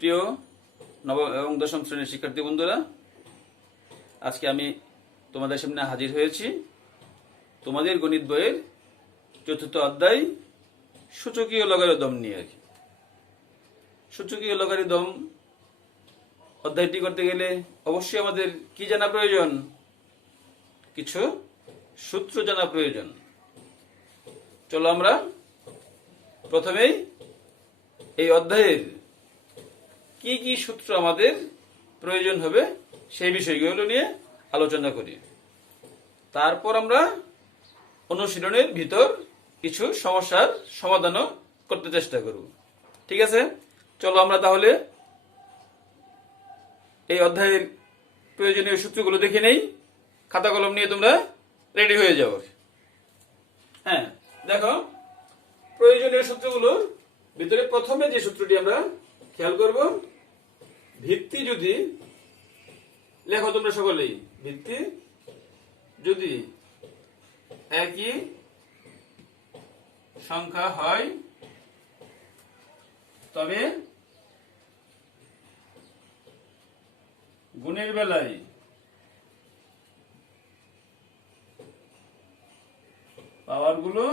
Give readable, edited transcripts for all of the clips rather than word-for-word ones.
প্রিয় নবম এবং দশম শ্রেণীর শিক্ষার্থী বন্ধুরা, আজকে আমি তোমাদের সামনে হাজির হয়েছি তোমাদের গণিত বইয়ের চতুর্থ অধ্যায় সূচকীয় লগারিদম নিয়ে। সূচকীয় লগারিদম অধ্যায়টি করতে গেলে অবশ্যই আমাদের কি জানা প্রয়োজন? কিছু সূত্র জানা প্রয়োজন। চলো আমরা প্রথমেই এই অধ্যায়ের কি কি সূত্র আমাদের প্রয়োজন হবে সেই বিষয়গুলো নিয়ে আলোচনা করি। তারপর আমরা অনুশীলনের ভিতর কিছু সমস্যার সমাধানও করতে চেষ্টা করব। ঠিক আছে, চলো আমরা তাহলে এই অধ্যায়ের প্রয়োজনীয় সূত্রগুলো দেখে নেই। খাতা কলম নিয়ে তোমরা রেডি হয়ে যাও। হ্যাঁ, দেখো প্রয়োজনীয় সূত্রগুলোর ভিতরে প্রথমে যে সূত্রটি আমরা খেয়াল করব, ভিত্তি যদি, লেখো তোমরা সকলেই, ভিত্তি যদি একই সংখ্যা হয় তবে গুণের বেলায় পাওয়ারগুলো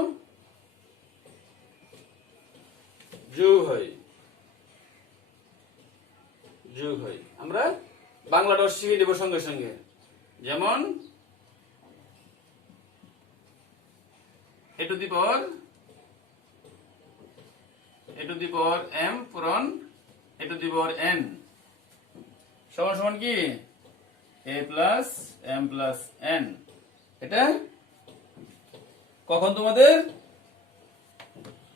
যোগ হয়। আমরা বাংলা রস শিখে দেব সঙ্গে সঙ্গে। যেমন এ টু দি পাওয়ার m পূরণ এ টু দি পাওয়ার n সমান সমান কি a plus m plus n। এটা কখন তোমাদের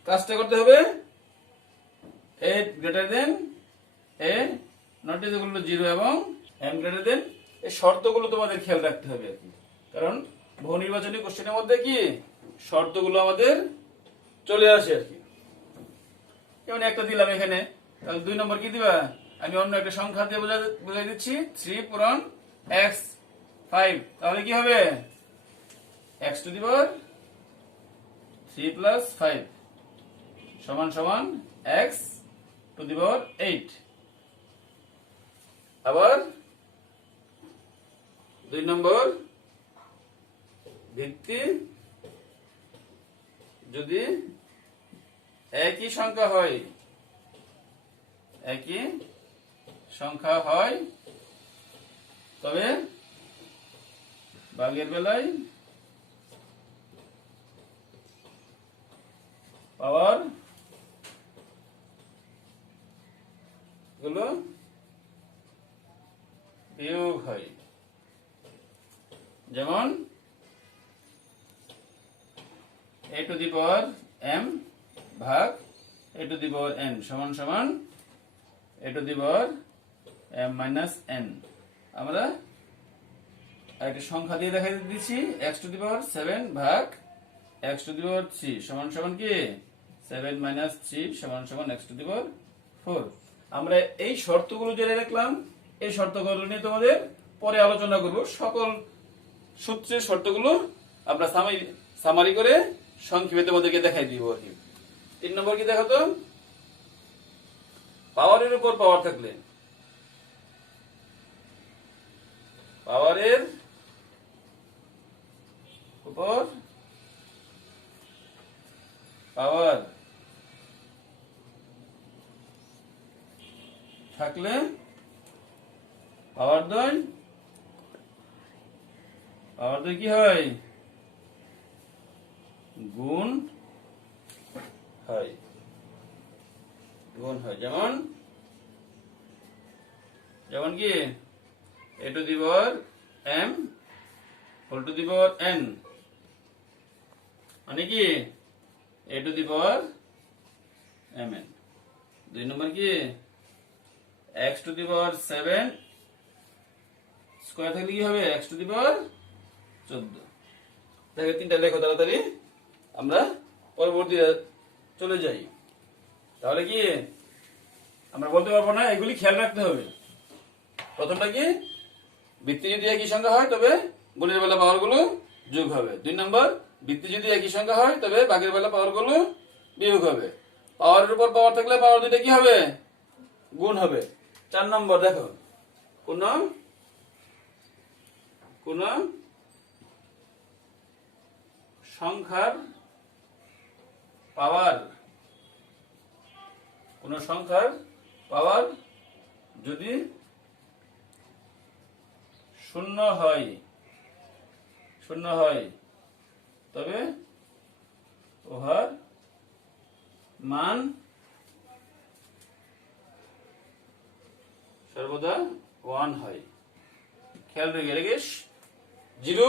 কাজটা করতে হবে? a greater than a not equal to 0 এবং m গ্রেটার দেন, এই শর্তগুলো তোমাদের খেয়াল রাখতে হবে আর কি। কারণ বহু নির্বাচনী কোশ্চেনের মধ্যে কি শর্তগুলো আমাদের চলে আসে আর কি। যেমন একটা দিলাম এখানে, তাহলে 2 নম্বর কি দিবা? আমি অন্য একটা সংখ্যা দিয়ে বুঝাই দিচ্ছি, 3 পূরণ x 5, তাহলে কি হবে? x to the power 3 plus 5 সমান সমান x টু দি পাওয়ার 8। আবার 2 নম্বর, ভিত্তি যদি একই সংখ্যা হয় তবে ভাগের বেলায় পাওয়ার গুলো বিয়োগ হয়। যেমন a to the power m ভাগ a to the power n সমান সমান a to the power m minus n। আমরা একটা সংখ্যা দিয়ে দেখাই দিচ্ছি, x টু দি পাওয়ার 7 ভাগ x টু দি পাওয়ার 3 সমান সমান কি 7 মাইনাস 3 সমান সমান x টু দি পাওয়ার 4। আমরা এই শর্তগুলো জেনে রাখলাম, এই শর্তগুলো নিয়ে তোমাদের পরে আলোচনা করব। সকল সূত্রের শর্তগুলো আমরা সামারি করে সংক্ষেপে তোমাদেরকে দেখাই দিব আর কি। 3 নম্বর কি দেখো তো, পাওয়ারের উপর পাওয়ার থাকলে পাওয়ারের উপর পাওয়ার থাকলে পাওয়ার দ্বয় কি হয়? গুণ হয়। যেমন কি a to the power m whole to the power n মানে কি a to the power mn। 2 number কি x to the power 7 square থাকলে কি হবে? x to the power 14। দেখো তিনটা লেখো তাড়াতাড়ি, আমরা পরবর্তী চলে যাই। তাহলে কি আমরা বলতে পারবো না, এগুলি খেয়াল রাখতে হবে। প্রথমটা কি, ভিত্তি যদি একই সংখ্যা হয় তবে গুণের বেলা পাওয়ার গুলো যোগ হবে। 2 নম্বর, ভিত্তি যদি একই সংখ্যা হয় তবে ভাগের বেলা পাওয়ার গুলো বিয়োগ হবে। পাওয়ারের উপর পাওয়ার থাকলে পাওয়ার দুইটা কি হবে? গুণ হবে। 4 নম্বর দেখো, কোন কোন সংখ্যার পাওয়ার, কোন সংখ্যার পাওয়ার যদি শূন্য হয় তবে উহার মান সর্বদা 1 হয়। খেয়াল রেখে রেখে জিরো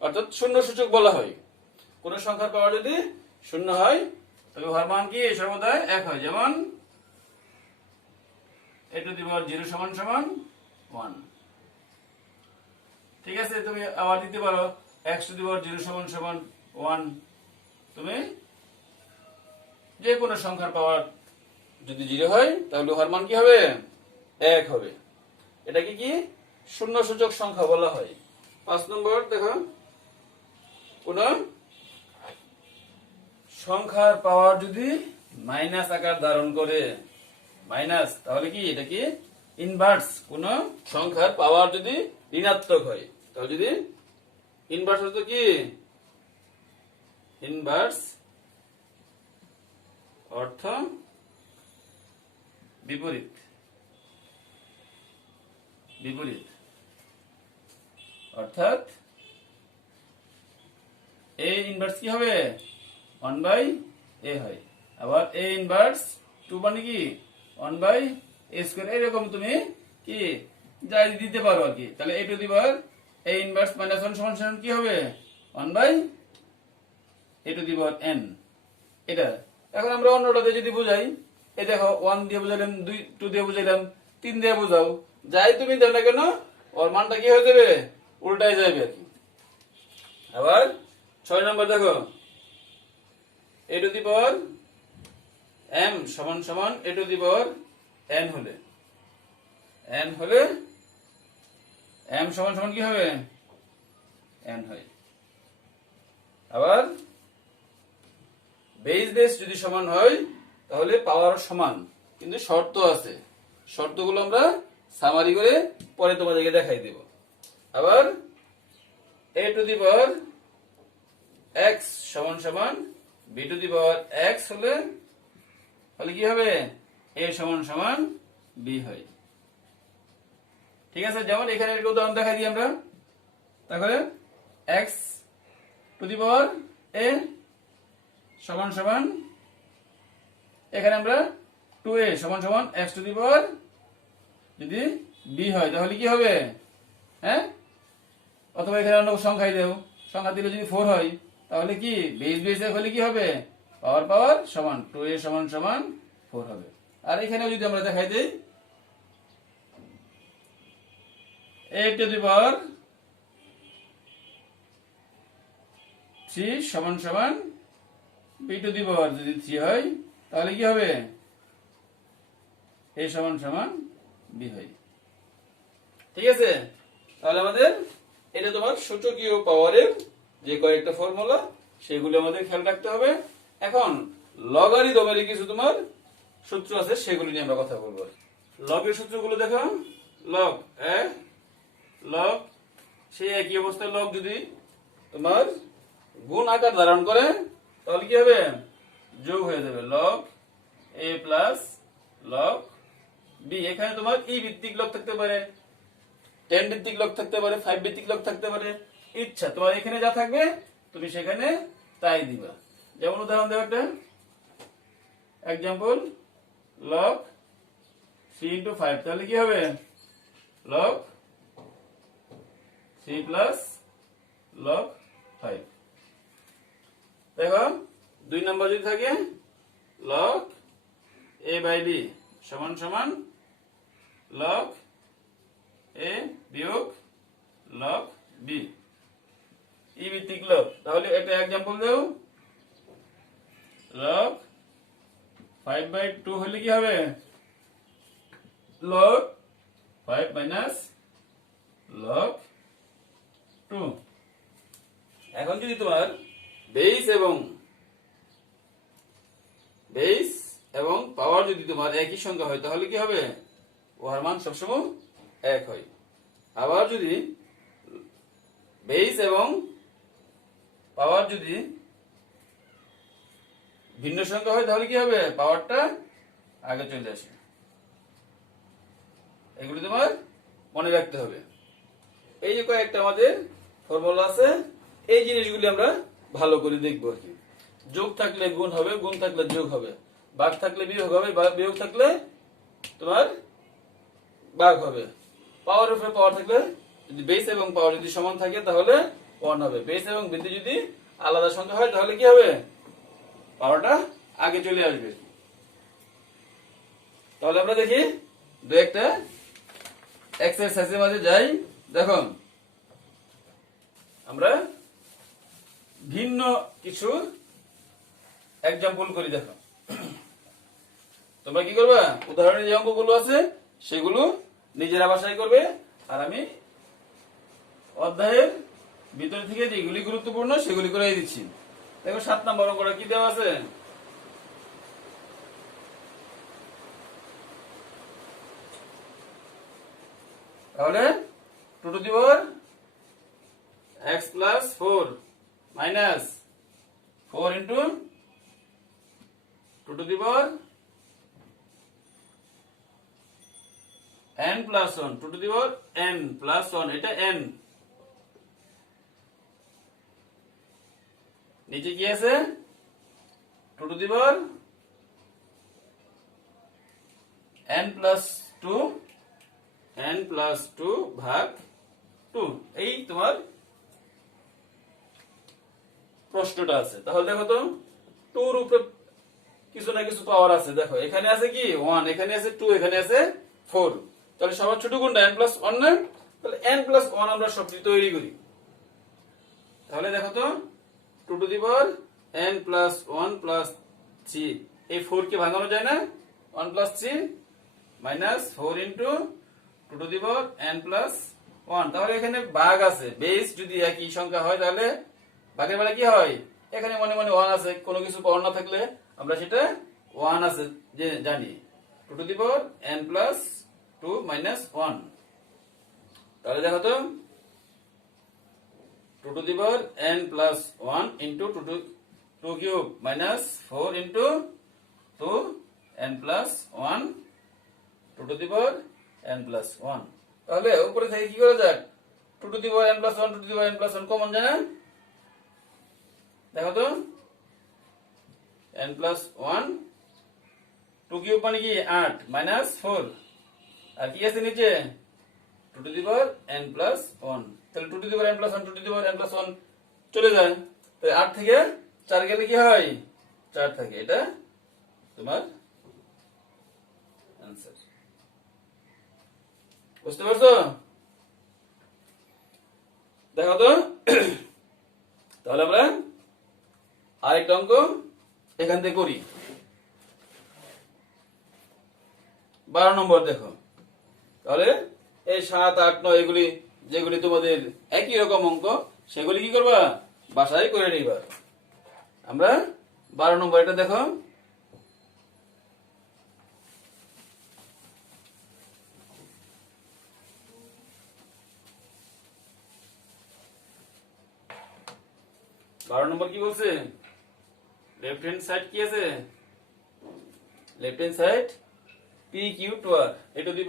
অর্থাৎ শূন্য সূচক বলা হয়। কোন সংখ্যার পাওয়ার যদি শূন্য হয় তবে উহার মান কি সর্বদা 1 হয়। যেমন a টু দি পাওয়ার 0 সমান সমান 1। ঠিক আছে, তুমি আবার দিতে পারো x টু দি পাওয়ার 0 সমান সমান 1। তুমি যে কোনো সংখ্যার পাওয়ার যদি 0 হয় তাহলে উহার মান কি হবে 1 হবে। এটাকে কি শূন্য সূচক সংখ্যা বলা হয়। 5 নম্বর দেখো, কোন সংখ্যার পাওয়ার যদি মাইনাস আকার ধারণ করে, মাইনাস তাহলে কি এটা কি ইনভার্স। কোন সংখ্যার পাওয়ার যদি ঋণাত্মক হয় তাহলে যদি ইনভার্স হতো কি ইনভার্স অর্থ বিপরীত, বিপরীত অর্থাৎ a ইনভার্স কি হবে 1/a হয়। আবার a ইনভার্স 2 মানে কি 1/a স্কয়ার। এরকম তুমি কি যাই দিতে পারো আর কি। তাহলে a to the power a inverse minus 1 সমান সমান কি হবে 1/a two the power n। এটা এখন আমরা অন্যটা দিয়ে যদি বুঝাই, এই দেখো 1 দিয়ে বুঝাইলাম, 2 দিয়ে বুঝাইলাম, 3 দিয়ে বুঝাও, যাই তুমি দাও না কেন ওর মানটা কি হয়ে যাবে উল্টাই যাবে আর কি। আবার 6 নম্বর দেখো, a to the power m সমান সমান a to the power n হলে m সমান সমান কি হবে n হয়। আবার বেস যদি সমান হয় তাহলে পাওয়ার সমান, কিন্তু শর্ত আছে, শর্তগুলো আমরা সামারি করে পরে তোমাদেরকে দেখাই দেব। আবার a to the power x সমান সমান b two the power x হলে কি হবে a সমান সমান b হয়। ঠিক আছে, যেমন এখানে একটা উদাহরণ দেখাই দিই আমরা। তাহলে x to the power a সমান সমান, এখানে আমরা 2a সমান সমান x টু দি পাওয়ার যদি b হয় তাহলে কি হবে, হ্যাঁ, অথবা এখানে অন্য সংখ্যাই দেও, সংখ্যা দিলে যদি 4 হয় তাহলে কি বেস হলে কি হবে পাওয়ার সমান 2a সমান সমান 4 হবে। আর এখানে যদি আমরা দেখাই দেই a টু দি পাওয়ার 3 সমান সমান b টু দি পাওয়ার যদি 3 হয় তাহলে কি হবে a সমান সমান b হয়। ঠিক আছে, তাহলে আমাদের এটা তোমার সূচকীয় পাওয়ারের যে কয়েকটা ফর্মুলা সেগুলো আমাদের খেয়াল রাখতে হবে। এখন লগারিদমের কিছু তোমার সূত্র আছে সেগুলো নিয়ে আমরা কথা বলবো। লগের সূত্রগুলো দেখো, লগ লগ সেই একই অবস্থায় লগ যদি তোমার গুণ আকার ধারণ করে তাহলে কি হবে যোগ হয়ে যাবে log a plus log b। এখানে তোমার e ভিত্তিক লগ থাকতে পারে, 10 ভিত্তিক লগ থাকতে পারে, 5 ভিত্তিক লগ থাকতে পারে, ইচ্ছা তোমার এখানে যা থাকবে তুমি সেখানে তাই দিবা। যেমন উদাহরণ দেব একটা এক্সাম্পল, লগ 3 into 5 তাহলে কি হবে লগ 3 প্লাস লগ 5। দেখো 2 নম্বর যদি থাকে লগ a বাই b সমান সমান লগ a বিয়োগ লগ b, ই ভিত্তিক লগ। তাহলে একটা एग्जांपल দাও, লগ 5/2 হলে কি হবে লগ 5 মাইনাস লগ 2। এখন যদি তোমার বেস এবং পাওয়ার যদি তোমার একই সংখ্যা হয় তাহলে কি হবে, উহার মান সবসময় এক হয়। আবার যদি বেস এবং পাওয়ার যদি ভিন্ন সংখ্যা হয় তাহলে কি হবে, পাওয়ারটা আগে চলে আসে। এগুলি তোমার মনে রাখতে হবে। এই যে কয়েকটা আমাদের ফর্মুলা আছে, এই জিনিসগুলি আমরা ভালো করে দেখবো আর কি। যোগ থাকলে গুণ হবে, গুণ থাকলে যোগ হবে, ভাগ থাকলে বিয়োগ হবে, বিয়োগ থাকলে তোমার ভাগ হবে। পাওয়ার উপরে পাওয়ার থাকলে, যদি বেস এবং পাওয়ার যদি সমান থাকে তাহলে 1 হবে। বেস এবং বৃদ্ধি যদি আলাদা সংখ্যা হয় তাহলে কি হবে, পাওয়ারটা আগে চলে আসবে। তাহলে আমরা দেখি দু একটা এক্সারসাইজের মাঝে যাই। দেখো আমরা ভিন্ন কিছু এক্সাম্পল করি। দেখো তোমরা কি করবা, উদাহরণের যে অঙ্কগুলো আছে সেগুলো নিজেরা বাসায় করবে, আর আমি অধ্যায়ের ভিতর থেকে যেগুলি গুরুত্বপূর্ণ সেগুলি করে দিচ্ছি। দেখো 7 নম্বর অঙ্কটা কি দেওয়া আছে, তাহলে 2 two the power x plus 4 minus 4 into 2 two the power n plus 1, 2 two the power n plus 1, এটা n। নিচে কি আছে, 2 two the power n plus 2, n plus 2 ভাগ 2। এই তোমার প্রশ্নটা আছে। তাহলে দেখো তো 2 এর উপরে কিছু না কিছু পাওয়ার আছে। দেখো এখানে আছে কি 1, এখানে আছে 2, এখানে আছে 4। তাহলে সবার ছোট কোনটা, n প্লাস 1 না? তাহলে n প্লাস 1 আমরা সবটি তৈরি করি। তাহলে দেখো তো 2 two the power n plus 1 plus 3, এই 4 কে ভাঙানো যায় না, 1 plus 3 minus 4 into 2 two the power n plus 1। তাহলে এখানে ভাগ আছে, বেস যদি একই সংখ্যা হয় তাহলে ভাগের বেলা কি হয়, এখানে মনে মনে 1 আছে, কোনো কিছু পাওয়ার না থাকলে আমরা সেটা 1 আছে যে জানি। 2 two the power n plus 2 minus 1। তাহলে দেখো তো 2 two the power n plus 1 into 2 cube minus 4 into 2 n plus 1 2 two the power n plus 1। তাহলে উপরে থেকে কি করা যাক, 2 two the power n plus 1, 2 two the power n plus 1 common যায় না? দেখো তো n প্লাস 1, 2 কিউব মানে কি 8 মাইনাস 4, আর কি আছে নিচে 2 two the power n plus 1। তাহলে 2 two the power n plus 1, 2 two the power n plus 1 চলে যায়। তাহলে 8 থেকে 4 গেলে কি হয়, 4 থাকে। এটা তোমার आंसर। বুঝতে পারছো? দেখো তো তাহলে আমরা আরেকটা অঙ্ক এখান থেকে করি। 12 নম্বর দেখো। তাহলে এই 7, 8, 9 এগুলি যেগুলি তোমাদের একই রকম অঙ্ক সেগুলি কি করবা, বাসায় করে নিবা। আমরা 12 নম্বর এটা দেখো। बारह नंबर की बोलছে, लेफ्ट हैंड साइड কি আছে, left hand side p q 2r a to the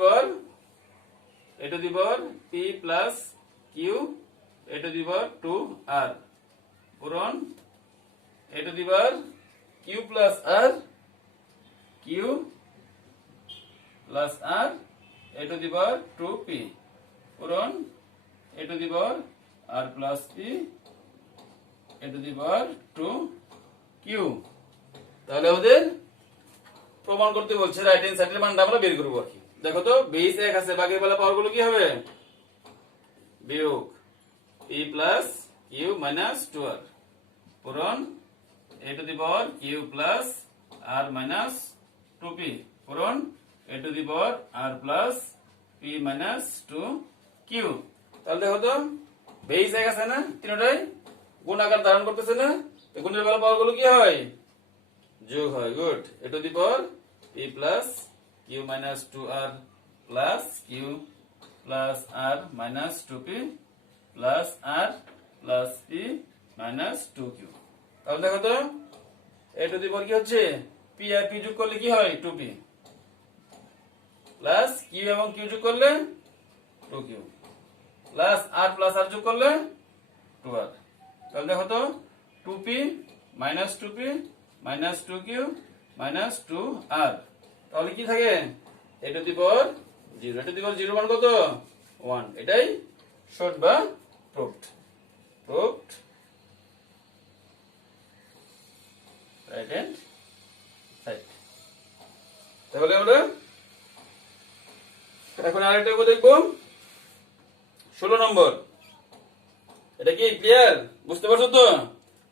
power p plus q a to the power 2r Puran a to the power q plus r a to the power 2p Puran a to the power r plus p a to the power 2q। তাহলে আমাদের প্রমাণ করতে বলছে right hand সাইডের মানটা আমরা বের করব আর কি। দেখো তো বেস 1 আছে, বাকির বেলা পাওয়ার গুলো কি হবে, বিয়োগ p plus q minus 2r পূরণ a to the power q plus r minus 2p পূরণ a to the power r plus p minus 2q। তাহলে দেখো তো বেস 1 আছে না, তিনটাই গুণ আকার ধারণ করতেছে না, তো গুণের বেলা পাওয়ার গুলো কি হয়, যোগ হয়। Good. a to the power p plus q minus 2r plus q plus r minus 2p plus r plus p minus 2q। তাহলে দেখো তো a টু দি পাওয়ার কি হচ্ছে, p আর p যোগ করলে কি হয় 2p প্লাস q এবং q যোগ করলে 2q প্লাস r যোগ করলে 2r। তাহলে দেখো তো 2p minus 2p minus 2q minus 2r, তাহলে কি থাকে a to the power 0। a to the power 0 মান কত 1, এটাই শর্ট বা প্রুফড। Right hand side. তাহলে আমরা এখন আরেকটা দেখবো 16 নম্বর। এটা কি ক্লিয়ার, বুঝতে পারছো তো?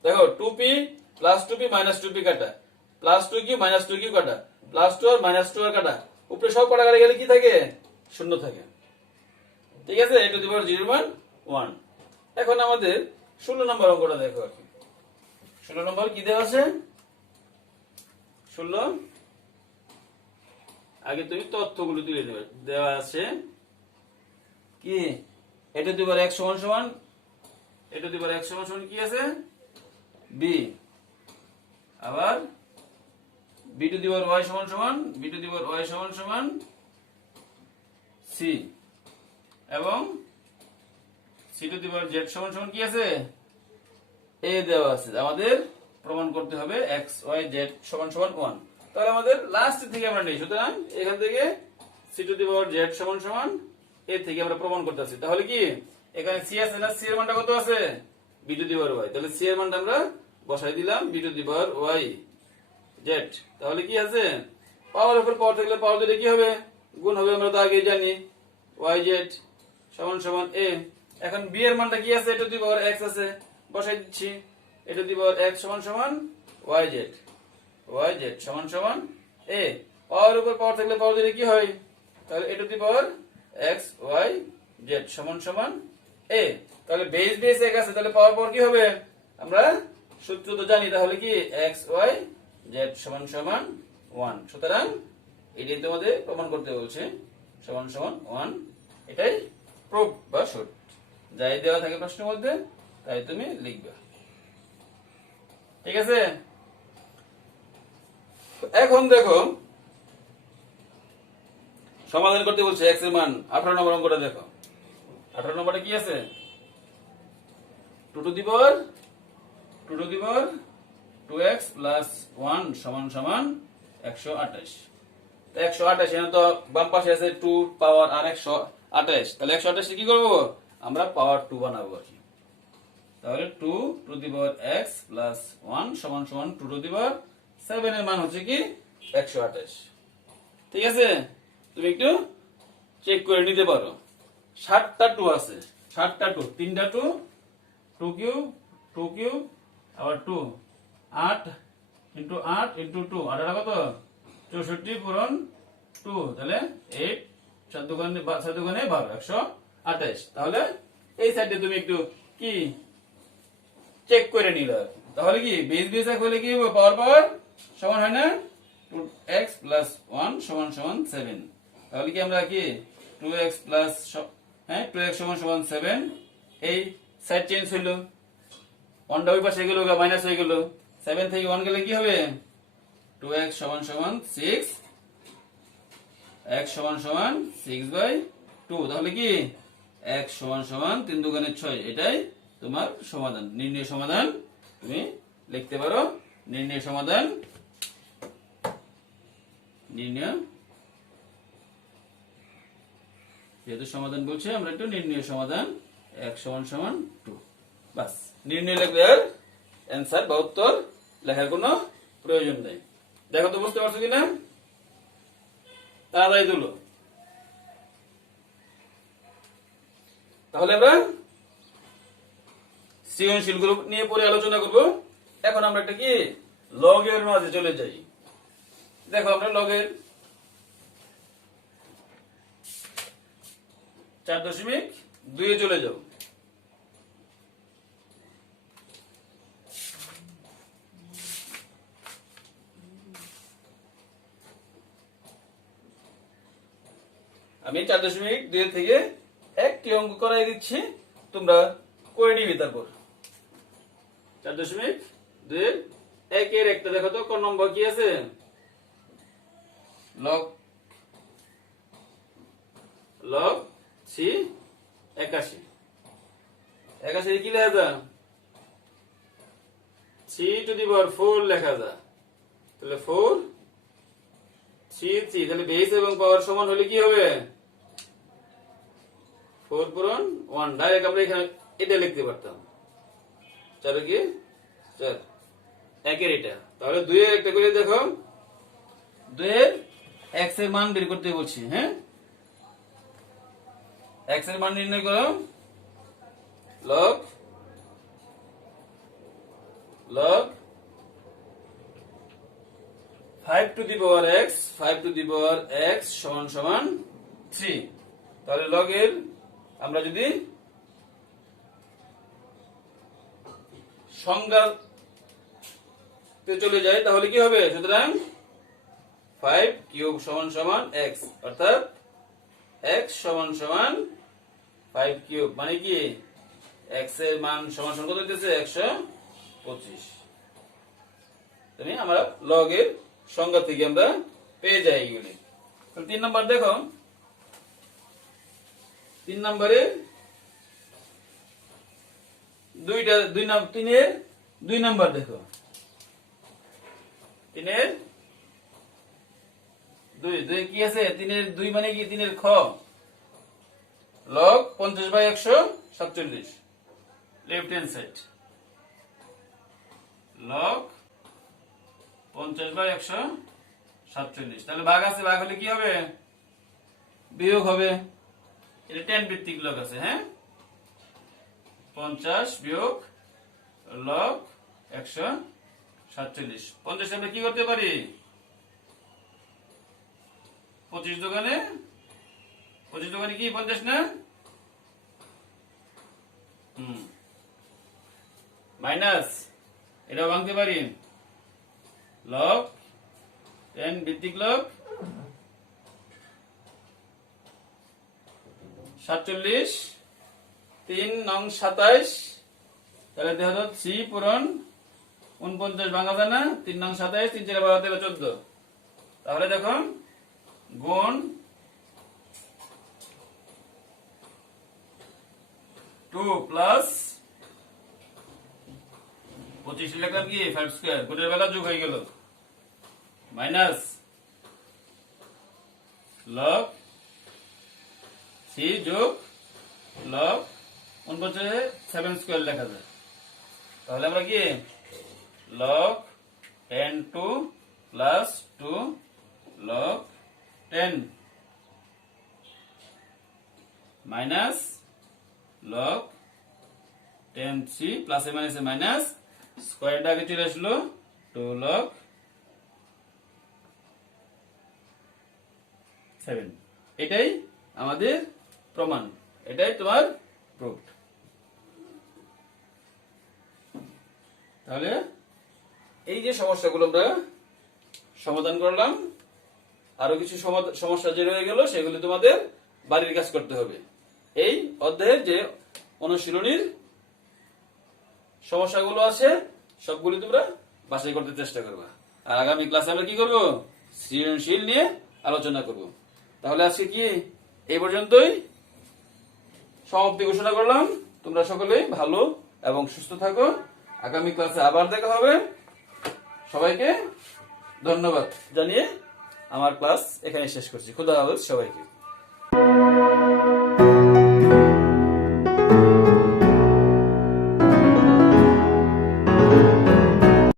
দেখো 2p plus 2p minus 2p কাটা plus 2q minus 2q কাটা plus 2r minus 2r কাটা, উপরে সব কাটাকাটি গেলে কি থাকে শূন্য থাকে। ঠিক আছে, a টু দি পাওয়ার 0 মান 1। এখন আমাদের 16 নম্বর অঙ্কটা দেখো। 16 নম্বর কি দেওয়া আছে, 16 আগে তুমি তথ্যগুলো তুলে নেবে। দেওয়া আছে কি a to the power x সমান সমান a to the power x সমান সমান কি আছে b, আবার b two the power y সমান সমান b two the power y সমান সমান c, এবং c two the power z সমান সমান কি আছে a দেওয়া আছে। আমাদের প্রমাণ করতে হবে x y z সমান সমান 1। তাহলে আমাদের লাস্ট থেকে আমরা নেই, সুতরাং এখান থেকে c two the power z সমান সমান a থেকে আমরা প্রমাণ করতে আছি। তাহলে কি এখানে c আছে না, c এর মানটা কত আছে b two the power y, তাহলে c এর মানটা আমরা বসাই দিলাম b two the power y z। তাহলে কি আছে পাওয়ার উপর পাওয়ার থাকলে পাওয়ার দিলে কি হবে গুণ হবে, আমরা তো আগেই জানি y z সমান সমান a। এখন b এর মানটা কি আছে a to the power x আছে, বসাই দিচ্ছি a to the power x সমান সমান y z সমান সমান a। পাওয়ার উপর পাওয়ার থাকলে পাওয়ার দিলে কি হয়, তাহলে a to the power x y z সমান সমান a। তাহলে বেস এক আছে, তাহলে পাওয়ার পাওয়ার কি হবে আমরা সূত্র তো জানি, তাহলে কি x y z সমান সমান 1। সুতরাং এটাই তোমাদের প্রমাণ করতে বলছে, সমান সমান 1। এটাই প্রুফ বা শর্ট, যাই দেওয়া থাকে প্রশ্নের মধ্যে তাই তুমি লিখবে। ঠিক আছে, এখন দেখো সমাধান করতে বলছে x এর মান। 18 নম্বর অঙ্কটা দেখো। 18 নম্বরে কি আছে 2 two the power 2x plus 1 সমান সমান 128। তো 128 এখানে তো বাম পাশে আছে 2 পাওয়ার আর 128, তাহলে 128 কি করব আমরা পাওয়ার 2 বানাবো আর কি। তাহলে 2 two the power x plus 1 সমান সমান 2 টু দি পাওয়ার 7 এর মান হচ্ছে কি 128। ঠিক আছে, তুমি একটু চেক করে নিতে পারো। 7টা 2 আছে, 7টা 2, 3টা 2, 2 কিউব 2 কিউব আবার 2, 8 ইনটু 8 ইনটু 2, 8 কত 64 পূরণ 2, তাহলে 8 7 দুগুণে 12 128। তাহলে এই সাইডে তুমি একটু কি চেক করে নিলে, তাহলে কি বেস এক হলে কি হবে পাওয়ার পাওয়ার সমান হয় না 2x plus 1 সমান সমান 7। তাহলে কি আমরা কি 2x plus 2x সমান সমান 7, এই সাইড চেঞ্জ হইলো, 1টা ওই পাশে গেল মাইনাস হয়ে গেল, 7 থেকে 1 গেলে কি হবে 2x সমান সমান 6, x সমান সমান 6/2। তাহলে কি x সমান সমান 3 দুগুণে 6, এটাই তোমার সমাধান। নির্ণয় সমাধান তুমি লিখতে পারো। নির্ণয় সমাধান, যেহেতু সমাধান বলছে আমরা একটু নির্ণয় সমাধান x সমান সমান 2, বাস নির্ণয় লিখলে আর অ্যান্সার বা উত্তর লেখার কোনো প্রয়োজন নেই। দেখো তো বুঝতে পারছো কিনা, তাড়াতাড়ি তুলো। তাহলে আমরা সৃজনশীল গ্রুপ নিয়ে পরে আলোচনা করব। এখন আমরা একটা কি লগের মাঝে চলে যাই। দেখো আমরা লগের 4.2 এ চলে যাও। আমি 4.2 থেকে একটি অঙ্ক করাই দিচ্ছি, তোমরা করে নিবি। তারপর 4.2 একের একটা দেখো তো কোন নম্বর কি আছে, লগ লগ সি 81। 81 কি লেখা যায়, 3⁴ লেখা যায়। তাহলে 4 3 3, তাহলে বেস এবং পাওয়ার সমান হলে কি হবে, 4 পূরণ 1। ডাইরেক্ট আমরা এখানে এটা লিখতে পারতাম, 4 কি 4 একের এটা। তাহলে 2 এর একটা করে দেখো, 2 এর x এর মান বের করতে বলছি। হ্যাঁ, x এর মান নির্ণয় করো, log 5 two the power x, 5 two the power x সমান সমান 3। তাহলে log এর আমরা যদি সংজ্ঞাতে চলে যাই তাহলে কি হবে, সুতরাং 5 কিউব সমান সমান x, অর্থাৎ x সমান সমান 5 কিউব, মানে কি x এর মান সমান সমান কত হইতেছে, 125। তুমি আমরা log এর সংজ্ঞা থেকে আমরা পেয়ে যাই এগুলি। তাহলে 3 নাম্বার দেখো, 3 নম্বরে 3 এর 2 নাম্বার দেখো, 3 এর 2 কি আছে, 3 এর 2 মানে কি, 3 এর খ log 50/147 left hand side, log 50/147। তাহলে ভাগ আছে, ভাগ হলে কি হবে, বিয়োগ হবে। এটা 10 ভিত্তিক লগ আছে। হ্যাঁ, 50 বিয়োগ log 147। 50 আমরা কি করতে পারি, 25 দোকানে কি 50 না, মাইনাস এটাও ভাঙতে পারি, log 10 ভিত্তিক log 47, 3 নং 27। তাহলে দেখো 3 পূরণ 49 ভাঙা যায় না, 3 নং 27, 3 4 12 13 14। তাহলে দেখো গুণ 2 প্লাস 25 লিখলাম কি 5 স্কয়ার, গুণের বেলা যোগ হয়ে গেল, মাইনাস log 3 যোগ log 49 7 স্কয়ার লেখা যায়। তাহলে আমরা কি log 10 plus 2 log 10 minus log 10 plus a minus minus স্কয়ারটা আগে চলে আসলো 2 log 7। এটাই আমাদের প্রমাণ, এটাই তোমার প্রুফ। তাহলে এই যে সমস্যাগুলো আমরা সমাধান করলাম, আরো কিছু সমস্যা যে রয়ে গেল সেগুলো তোমাদের বাড়ির কাজ করতে হবে। এই অধ্যায়ের যে অনুশীলনীর সমস্যাগুলো আছে সবগুলি তোমরা বাছাই করতে চেষ্টা করবা। আর আগামী ক্লাসে আমরা কি করব, সৃজনশীল নিয়ে আলোচনা করব। তাহলে আজকে কি এই পর্যন্তই সমাপ্তি ঘোষণা করলাম। তোমরা সকলেই ভালো এবং সুস্থ থাকো। আগামী ক্লাসে আবার দেখা হবে। সবাইকে ধন্যবাদ জানিয়ে আমার ক্লাস এখানে শেষ করছি। খুদা হাফেজ সবাইকে।